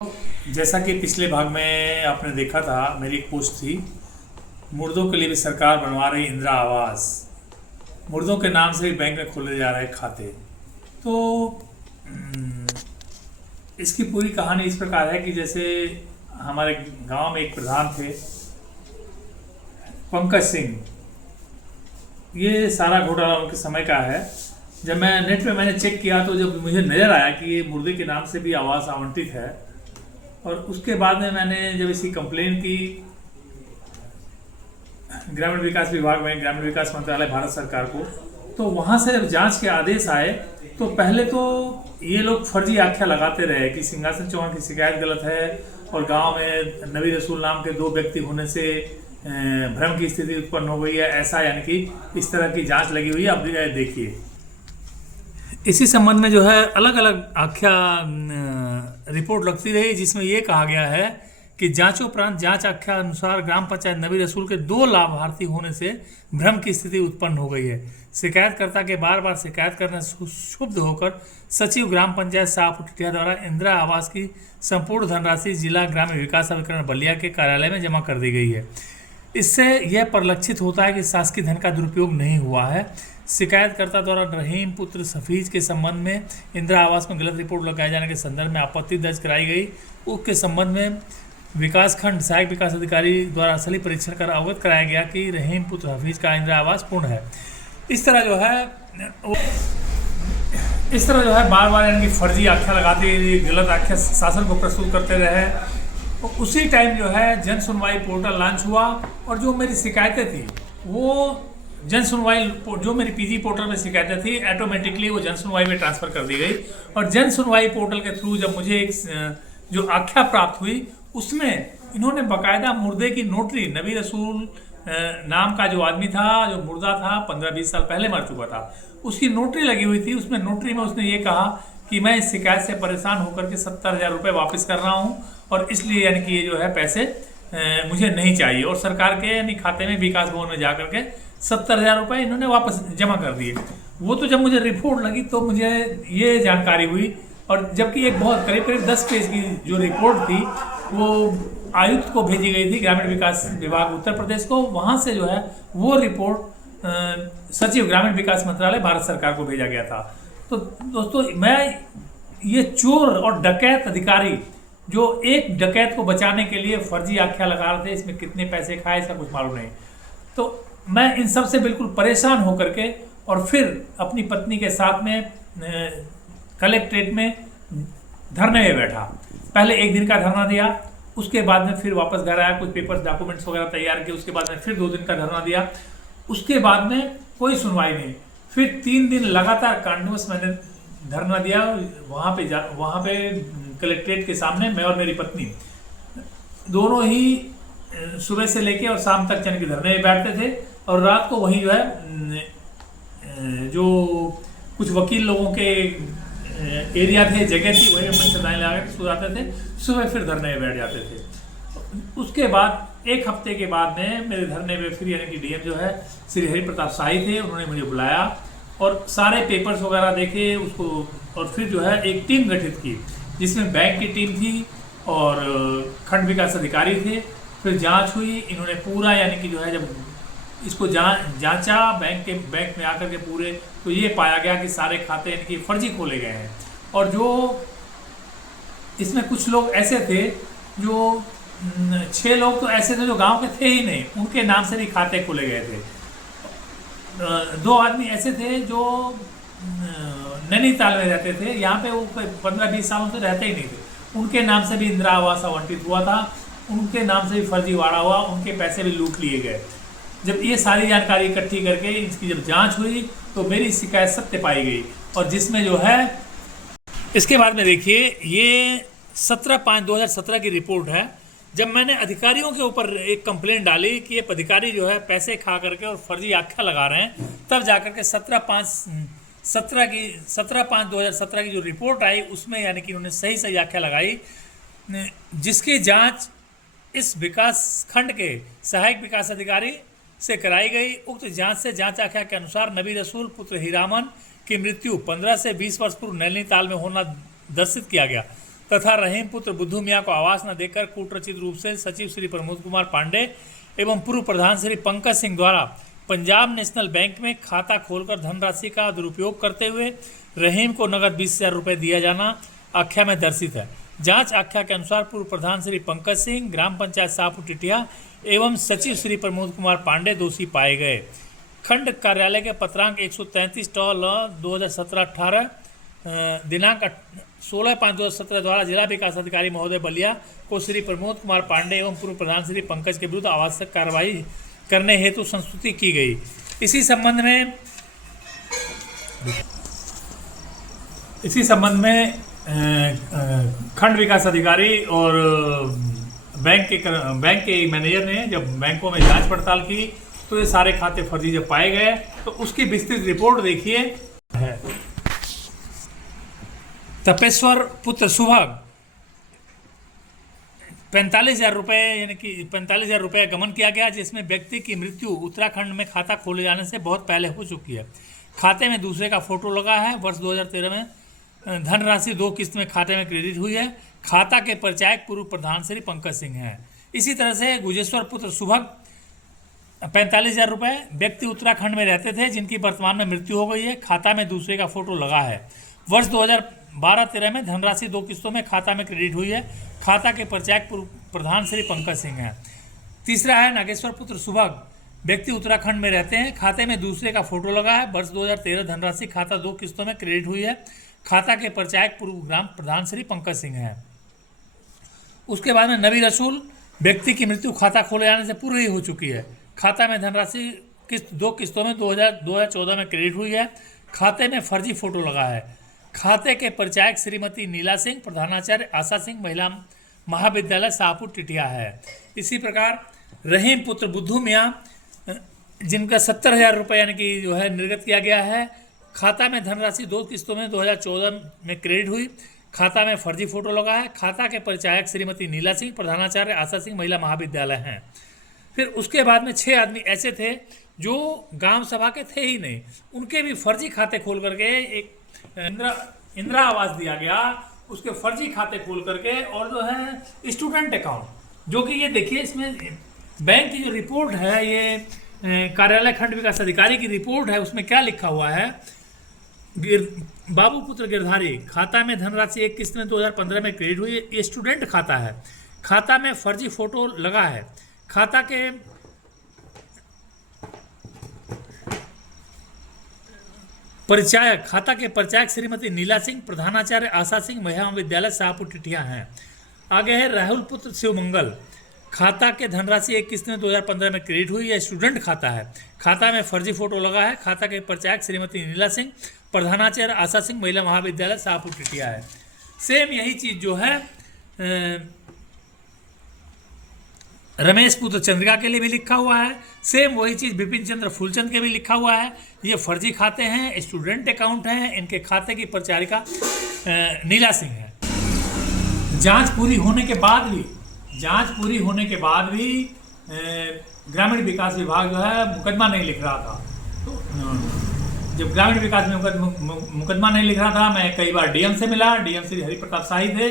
जैसा कि पिछले भाग में आपने देखा था, मेरी एक पोस्ट थी। मुर्दों के लिए भी सरकार बनवा रही इंदिरा आवास। मुर्दों के नाम से भी बैंक में खोले जा रहे खाते। तो इसकी पूरी कहानी इस प्रकार है कि जैसे हमारे गांव में एक प्रधान थे, पंकज सिंह। ये सारा घोटाला उनके समय का है। जब मैं नेट पे मैंने चेक किया तो जब मुझे नज़र आया कि ये मुर्दे के नाम से भी आवास आवंटित है, और उसके बाद में मैंने जब इसकी कंप्लेन की ग्रामीण विकास विभाग में, ग्रामीण विकास मंत्रालय भारत सरकार को, तो वहाँ से जब जांच के आदेश आए तो पहले तो ये लोग फर्जी आख्या लगाते रहे कि सिंहासन चौहान की शिकायत गलत है और गांव में नबी रसूल नाम के दो व्यक्ति होने से भ्रम की स्थिति उत्पन्न हो गई है, ऐसा। यानी कि इस तरह की जांच लगी हुई है। अब देखिए, इसी संबंध में जो है अलग अलग आख्या रिपोर्ट लगती रही, जिसमें ये कहा गया है कि जांचोपरांत जांच आख्या अनुसार ग्राम पंचायत नबी रसूल के दो लाभार्थी होने से भ्रम की स्थिति उत्पन्न हो गई है। शिकायतकर्ता के बार बार शिकायत करने से क्षुब्ध होकर सचिव ग्राम पंचायत शाहपुर टिटिया द्वारा इंदिरा आवास की संपूर्ण धनराशि जिला ग्राम्य विकास अभिकरण बलिया के कार्यालय में जमा कर दी गई है। इससे यह परिलक्षित होता है कि शासकीय धन का दुरुपयोग नहीं हुआ है। शिकायतकर्ता द्वारा रहीम पुत्र सफीज के संबंध में इंदिरा आवास में गलत रिपोर्ट लगाए जाने के संदर्भ में आपत्ति दर्ज कराई गई। उसके संबंध में विकासखंड सहायक विकास अधिकारी द्वारा असली परीक्षण कर अवगत कराया गया कि रहीम पुत्र हफीज का इंदिरा आवास पूर्ण है। इस तरह जो है बार बार यानी कि फर्जी आख्या लगाते, गलत आख्या शासन को प्रस्तुत करते रहे। तो उसी टाइम जो है जन सुनवाई पोर्टल लॉन्च हुआ, और जो मेरी शिकायतें थी वो जन सुनवाई, जो मेरी पीजी पोर्टल में शिकायतें थी, ऑटोमेटिकली वो जन सुनवाई में ट्रांसफ़र कर दी गई। और जन सुनवाई पोर्टल के थ्रू जब मुझे एक जो आख्या प्राप्त हुई, उसमें इन्होंने बाकायदा मुर्दे की नोटरी, नबी रसूल नाम का जो आदमी था, जो मुर्दा था, 15-20 साल पहले मर चुका था, उसकी नोटरी लगी हुई थी। उसमें नोटरी में उसने ये कहा कि मैं इस शिकायत से परेशान होकर के 70,000 रुपये वापस कर रहा हूँ, और इसलिए यानी कि ये जो है पैसे मुझे नहीं चाहिए। और सरकार के यानी खाते में, विकास भवन में जा करके 70,000 रुपये इन्होंने वापस जमा कर दिए। वो तो जब मुझे रिपोर्ट लगी तो मुझे ये जानकारी हुई, और जबकि एक बहुत करीब 10 पेज की जो रिपोर्ट थी वो आयुक्त को भेजी गई थी, ग्रामीण विकास विभाग उत्तर प्रदेश को। वहाँ से जो है वो रिपोर्ट सचिव ग्रामीण विकास मंत्रालय भारत सरकार को भेजा गया था। तो दोस्तों, मैं ये चोर और डकैत अधिकारी जो एक डकैत को बचाने के लिए फर्जी आख्या लगा रहे थे, इसमें कितने पैसे खाए इसका कुछ मालूम नहीं। तो मैं इन सब से बिल्कुल परेशान होकर के और फिर अपनी पत्नी के साथ में कलेक्ट्रेट में धरने में बैठा। पहले एक दिन का धरना दिया, उसके बाद में फिर वापस घर आया, कुछ पेपर्स डॉक्यूमेंट्स वगैरह तैयार किए, उसके बाद में फिर 2 दिन का धरना दिया। उसके बाद में कोई सुनवाई नहीं। फिर 3 दिन लगातार कंटिन्यूस मैंने धरना दिया वहाँ पे कलेक्ट्रेट के सामने। मैं और मेरी पत्नी दोनों ही सुबह से लेके और शाम तक चैन के धरने में बैठते थे, और रात को वहीं जो है जो कुछ वकील लोगों के एरिया थे, जगह थी, वहीं पंचदाएँ लगा के सो जाते थे। सुबह फिर धरने में बैठ जाते थे। उसके बाद 1 हफ्ते के बाद में मेरे धरने में फिर यानी कि डीएम जो है श्री हरि प्रताप शाही थे, उन्होंने मुझे बुलाया और सारे पेपर्स वगैरह देखे उसको, और फिर जो है एक टीम गठित की, जिसमें बैंक की टीम थी और खंड विकास अधिकारी थे। फिर जांच हुई, इन्होंने पूरा यानी कि जो है जब इसको जांचा बैंक में आकर के पूरे, तो ये पाया गया कि सारे खाते यानी कि फर्जी खोले गए हैं। और जो इसमें कुछ लोग ऐसे थे, जो 6 लोग तो ऐसे थे जो गांव के थे ही नहीं, उनके नाम से भी खाते खोले गए थे। 2 आदमी ऐसे थे जो नैनीताल में रहते थे, यहाँ पे वो 15-20 सालों से रहते ही नहीं थे, उनके नाम से भी इंदिरा आवास आवंटित हुआ था, उनके नाम से भी फर्जीवाड़ा हुआ, उनके पैसे भी लूट लिए गए। जब ये सारी जानकारी इकट्ठी करके इसकी जब जांच हुई तो मेरी शिकायत सत्य पाई गई, और जिसमें जो है इसके बाद में देखिए, ये 17/5/2017 की रिपोर्ट है। जब मैंने अधिकारियों के ऊपर एक कंप्लेंट डाली कि ये अधिकारी जो है पैसे खा करके और फर्जी आख्या लगा रहे हैं, तब जाकर के 17/5/2017 की जो रिपोर्ट आई, उसमें यानी कि उन्होंने सही आख्या लगाई, जिसकी जांच इस विकास खंड के सहायक विकास अधिकारी से कराई गई। उक्त जांच से जांच आख्या के अनुसार नबी रसूल पुत्र हीरामन की मृत्यु 15 से 20 वर्ष पूर्व नैनीताल में होना दर्शित किया गया, तथा रहीम पुत्र बुद्धू मियाँ को आवास न देकर कूटरचित रूप से सचिव श्री प्रमोद कुमार पांडे एवं पूर्व प्रधान श्री पंकज सिंह द्वारा पंजाब नेशनल बैंक में खाता खोलकर धनराशि का दुरुपयोग करते हुए रहीम को नगद 20,000 रुपये दिया जाना आख्या में दर्शित है। जांच आख्या के अनुसार पूर्व प्रधान श्री पंकज सिंह, ग्राम पंचायत शाहपुर टिटिया एवं सचिव श्री प्रमोद कुमार पांडे दोषी पाए गए। खंड कार्यालय के पत्रांक 133 टॉल 2017-18 दिनांक 16/5/2017 द्वारा जिला विकास अधिकारी महोदय बलिया को श्री प्रमोद कुमार पांडे एवं पूर्व प्रधान श्री पंकज के विरुद्ध आवश्यक कार्रवाई करने हेतु संस्तुति की गई। इसी संबंध में खंड विकास अधिकारी और बैंक के मैनेजर ने जब बैंकों में जांच पड़ताल की तो ये सारे खाते फर्जी जब पाए गए तो उसकी विस्तृत रिपोर्ट देखिए है। तपेश्वर पुत्र सुभग 45,000 रुपये यानी कि 45,000 रुपये गमन किया गया, जिसमें व्यक्ति की मृत्यु उत्तराखंड में खाता खोले जाने से बहुत पहले हो चुकी है। खाते में दूसरे का फोटो लगा है। वर्ष 2013 में धनराशि 2 किस्त में खाते में क्रेडिट हुई है। खाता के परिचायक पूर्व प्रधान श्री पंकज सिंह हैं। इसी तरह से गुजेश्वर पुत्र सुभग 45,000 रुपये, व्यक्ति उत्तराखंड में रहते थे जिनकी वर्तमान में मृत्यु हो गई है। खाता में दूसरे का फोटो लगा है। वर्ष 2012-13 में धनराशि 2 किस्तों में खाता में क्रेडिट हुई है। खाता के परिचायक पूर्व प्रधान श्री पंकज सिंह हैं। तीसरा है नागेश्वर पुत्र सुभग, व्यक्ति उत्तराखंड में रहते हैं। खाते में दूसरे का फोटो लगा है। वर्ष 2013 धनराशि खाता 2 किस्तों में क्रेडिट हुई है। खाता के परिचायक पूर्व ग्राम प्रधान श्री पंकज सिंह हैं। उसके बाद में नबी रसूल, व्यक्ति की मृत्यु खाता खोले जाने से पूर्व ही हो चुकी है। खाता में धनराशि 2 किस्तों में 2014 में क्रेडिट हुई है। खाते में फर्जी फोटो लगा है। खाते के परिचायक श्रीमती नीला सिंह, प्रधानाचार्य आशा सिंह महिला महाविद्यालय शाहपुर टिटिया है। इसी प्रकार रहीम पुत्र बुद्धू मियाँ, जिनका 70,000 रुपये यानी कि जो है निर्गत किया गया है। खाता में धनराशि 2 किस्तों में 2014 में क्रेडिट हुई। खाता में फर्जी फोटो लगा है। खाता के परिचायक श्रीमती नीला सिंह, प्रधानाचार्य आशा सिंह महिला महाविद्यालय हैं। फिर उसके बाद में 6 आदमी ऐसे थे जो ग्राम सभा के थे ही नहीं, उनके भी फर्जी खाते खोल करके एक इंदिरा आवास दिया गया, उसके फर्जी खाते खोल करके, और जो है स्टूडेंट अकाउंट, जो कि ये देखिए इसमें बैंक की जो रिपोर्ट है, ये कार्यालय खंड विकास अधिकारी की रिपोर्ट है, उसमें क्या लिखा हुआ है। बाबू पुत्र गिरधारी, खाता में धनराशि 1 किस्त में 2015 में क्रेडिट हुई। ये स्टूडेंट खाता है। खाता में फर्जी फोटो लगा है। खाता के परिचायक श्रीमती नीला सिंह, प्रधानाचार्य आशा सिंह महिला विद्यालय शाहपुर टिटिया हैं। आगे है राहुल पुत्र शिवमंगल, खाता के धनराशि 1 किस्त में 2015 में क्रेडिट हुई। यह स्टूडेंट खाता है। खाता में फर्जी फोटो लगा है। खाता के परिचायक श्रीमती नीला सिंह, प्रधानाचार्य आशा सिंह महिला महाविद्यालय शाहपुर टिटिया है। सेम यही चीज़ जो है रमेश पुत्र चंद्रिका के लिए भी लिखा हुआ है। सेम वही चीज़ विपिन चंद्र फूलचंद के भी लिखा हुआ है। ये फर्जी खाते हैं, स्टूडेंट अकाउंट हैं। इनके खाते की परिचारिका नीला सिंह है। जांच पूरी होने के बाद भी ग्रामीण विकास विभाग जो है मुकदमा नहीं लिख रहा था। तो जब ग्रामीण विकास में मुकदमा नहीं लिख रहा था, मैं कई बार डीएम से मिला। डीएम श्री हरिप्रताप शाही थे।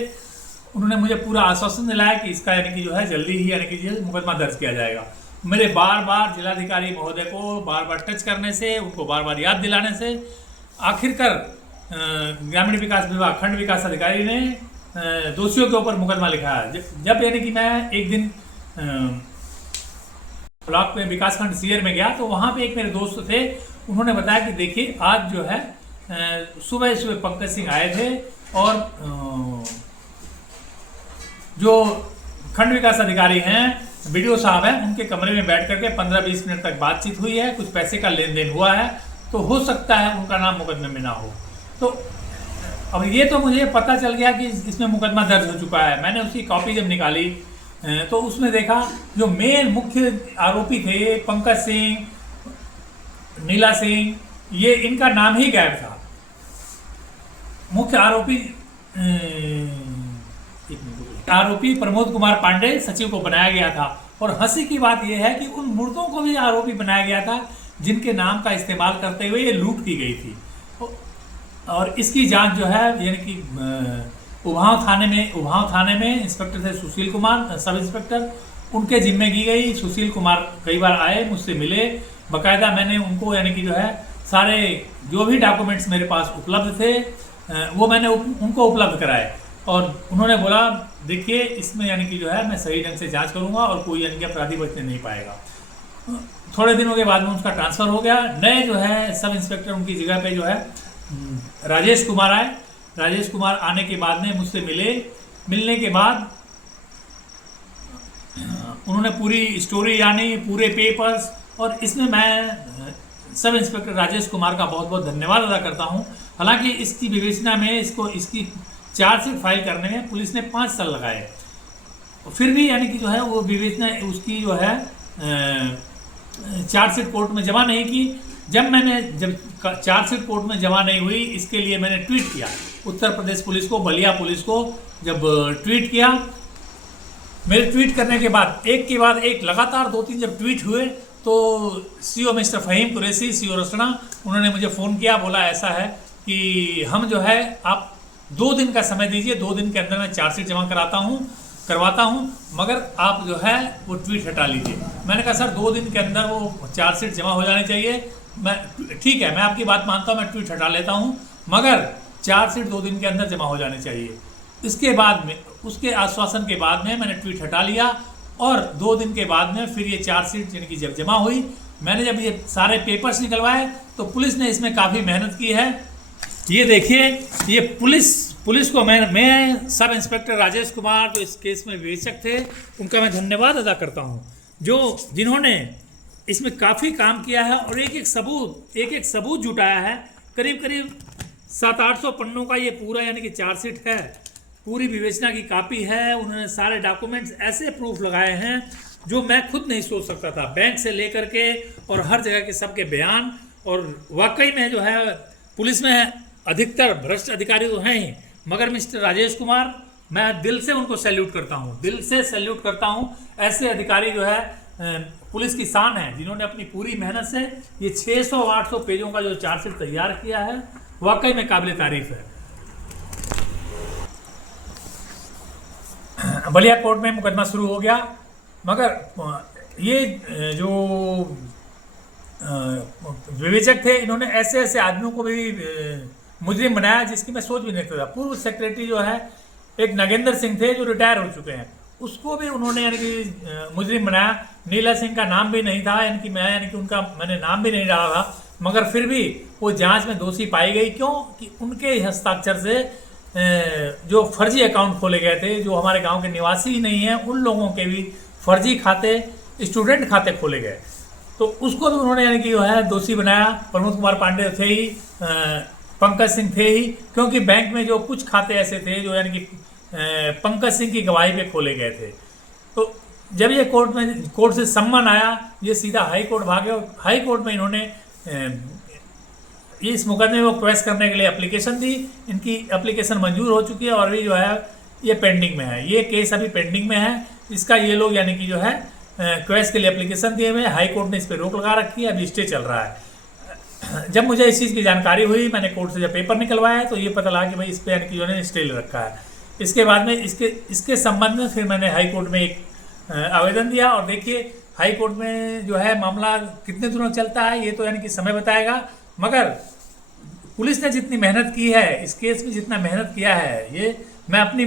उन्होंने मुझे पूरा आश्वासन दिलाया कि इसका यानी कि जो है जल्दी ही यानी कि मुकदमा दर्ज किया जाएगा। मेरे बार बार जिलाधिकारी महोदय को बार बार टच करने से, उनको बार बार याद दिलाने से आखिरकार ग्रामीण विकास विभाग खंड विकास अधिकारी ने दोषियों के ऊपर मुकदमा लिखा है। जब यानी कि मैं एक दिन ब्लॉक में विकासखंड सीयर में गया तो वहाँ पे एक मेरे दोस्त थे। उन्होंने बताया कि देखिए आज जो है सुबह पंकज सिंह आए थे और जो खंड विकास अधिकारी हैं, बीडीओ साहब हैं, उनके कमरे में बैठ करके 15-20 मिनट तक बातचीत हुई है। कुछ पैसे का लेन देन हुआ है, तो हो सकता है उनका नाम मुकदमे में ना हो। तो अब ये तो मुझे पता चल गया कि इसमें मुकदमा दर्ज हो चुका है। मैंने उसकी कॉपी जब निकाली तो उसमें देखा जो मेन मुख्य आरोपी थे पंकज सिंह, नीला सिंह, ये इनका नाम ही गायब था। मुख्य आरोपी प्रमोद कुमार पांडे सचिव को बनाया गया था। और हंसी की बात यह है कि उन मुर्दों को भी आरोपी बनाया गया था जिनके नाम का इस्तेमाल करते हुए ये लूट की गई थी। और इसकी जांच जो है यानी कि उभाव थाने में इंस्पेक्टर थे सुशील कुमार, सब इंस्पेक्टर, उनके जिम्मे की गई। सुशील कुमार कई बार आए, मुझसे मिले, बाकायदा मैंने उनको यानी कि जो है सारे जो भी डॉक्यूमेंट्स मेरे पास उपलब्ध थे वो मैंने उनको उपलब्ध कराए, और उन्होंने बोला देखिए इसमें यानी कि जो है मैं सही ढंग से जांच करूंगा और कोई यानी कि अपराधी बचने नहीं पाएगा। थोड़े दिनों के बाद में उसका ट्रांसफ़र हो गया। नए जो है सब इंस्पेक्टर उनकी जगह पे जो है राजेश कुमार आए। राजेश कुमार आने के बाद में मुझसे मिलने के बाद उन्होंने पूरी स्टोरी जानी, पूरे पेपर्स, और इसमें मैं सब इंस्पेक्टर राजेश कुमार का बहुत बहुत धन्यवाद अदा करता हूं। हालांकि इसकी विवेचना में इसकी चार्जशीट फाइल करने में पुलिस ने 5 साल लगाए, फिर भी यानी कि जो है वो विवेचना उसकी जो है चार्जशीट कोर्ट में जमा नहीं की। जब चार्जशीट कोर्ट में जमा नहीं हुई, इसके लिए मैंने ट्वीट किया उत्तर प्रदेश पुलिस को, बलिया पुलिस को। जब ट्वीट किया, मेरे ट्वीट करने के बाद एक के बाद एक लगातार 2-3 जब ट्वीट हुए, तो CO mister Faheem Qureshi, CO Rasna, उन्होंने मुझे फ़ोन किया, बोला ऐसा है कि हम जो है आप 2 दिन का समय दीजिए, 2 दिन के अंदर मैं चार्जशीट जमा करवाता हूं, मगर आप जो है वो ट्वीट हटा लीजिए। मैंने कहा सर 2 दिन के अंदर वो चार्जशीट जमा हो जानी चाहिए। ठीक है, मैं आपकी बात मानता हूं, मैं ट्वीट हटा लेता हूं, मगर चार्जशीट 2 दिन के अंदर जमा हो जानी चाहिए। इसके बाद में उसके आश्वासन के बाद में मैंने ट्वीट हटा लिया, और 2 दिन के बाद में फिर ये चार्जशीट यानी कि जब जमा हुई, मैंने जब ये सारे पेपर्स निकलवाए तो पुलिस ने इसमें काफ़ी मेहनत की है। ये देखिए, ये पुलिस को मैं सब इंस्पेक्टर राजेश कुमार जो इस केस में विवेचक थे, उनका मैं धन्यवाद अदा करता हूँ, जिन्होंने इसमें काफ़ी काम किया है और एक एक सबूत जुटाया है। करीब 700-800 पन्नों का ये पूरा यानी कि चार्जशीट है, पूरी विवेचना की कापी है। उन्होंने सारे डॉक्यूमेंट्स ऐसे प्रूफ लगाए हैं जो मैं खुद नहीं सोच सकता था, बैंक से लेकर के और हर जगह के सबके बयान। और वाकई में जो है पुलिस में अधिकतर भ्रष्ट अधिकारी तो हैं ही, मगर मिस्टर राजेश कुमार, मैं दिल से उनको सैल्यूट करता हूँ, दिल से सैल्यूट करता हूँ। ऐसे अधिकारी जो है पुलिस की शान है, जिन्होंने अपनी पूरी मेहनत से ये 600-800 पेजों का जो चार्जशीट तैयार किया है, वाकई में काबिल तारीफ है। बलिया कोर्ट में मुकदमा शुरू हो गया, मगर ये जो विवेचक थे, इन्होंने ऐसे आदमियों को भी मुजरिम बनाया जिसकी मैं सोच भी नहीं सकता। पूर्व सेक्रेटरी जो है एक नागेंद्र सिंह थे जो रिटायर हो चुके हैं, उसको भी उन्होंने यानी कि मुजरिम बनाया। नीला सिंह का नाम भी नहीं था, यानी कि उनका मैंने नाम भी नहीं डाला था, मगर फिर भी वो जांच में दोषी पाई गई। क्यों कि उनके हस्ताक्षर से जो फर्जी अकाउंट खोले गए थे, जो हमारे गांव के निवासी ही नहीं हैं, उन लोगों के भी फर्जी खाते, स्टूडेंट खाते खोले गए, तो उसको भी उन्होंने यानी कि जो है दोषी बनाया। प्रमोद कुमार पांडे थे ही, पंकज सिंह थे ही, क्योंकि बैंक में जो कुछ खाते ऐसे थे जो यानी कि पंकज सिंह की गवाही पे खोले गए थे। तो जब ये कोर्ट से सम्मन आया, ये सीधा हाई कोर्ट भागे, और हाई कोर्ट में इन्होंने इस मुकदमे को क्वेश करने के लिए एप्लीकेशन दी। इनकी एप्लीकेशन मंजूर हो चुकी है और अभी जो है ये पेंडिंग में है, ये केस अभी पेंडिंग में है। इसका ये लोग यानी कि जो है क्वेश के लिए एप्लीकेशन दिए हुए, हाई कोर्ट ने इस पर रोक लगा रखी है, अभी स्टे चल रहा है। जब मुझे इस चीज़ की जानकारी हुई, मैंने कोर्ट से जब पेपर निकलवाया तो ये पता लगा कि भाई इस पर यानी कि उन्होंने स्टे ले रखा है। इसके बाद में इसके संबंध में फिर मैंने हाई कोर्ट में एक आवेदन दिया, और देखिए हाई कोर्ट में जो है मामला कितने दिनों चलता है ये तो यानी कि समय बताएगा। मगर पुलिस ने जितनी मेहनत की है, इस केस में जितना मेहनत किया है, ये मैं अपनी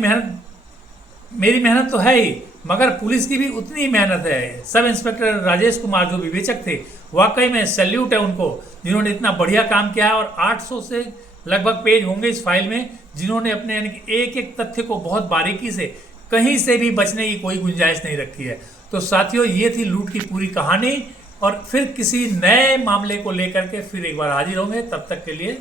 मेरी मेहनत तो है ही, मगर पुलिस की भी उतनी मेहनत है। सब इंस्पेक्टर राजेश कुमार जो विवेचक थे, वाकई में सैल्यूट है उनको, जिन्होंने इतना बढ़िया काम किया है। और 800 से लगभग पेज होंगे इस फाइल में, जिन्होंने अपने यानी कि एक एक तथ्य को बहुत बारीकी से, कहीं से भी बचने की कोई गुंजाइश नहीं रखी है। तो साथियों, ये थी लूट की पूरी कहानी, और फिर किसी नए मामले को लेकर के फिर एक बार हाजिर होंगे। तब तक के लिए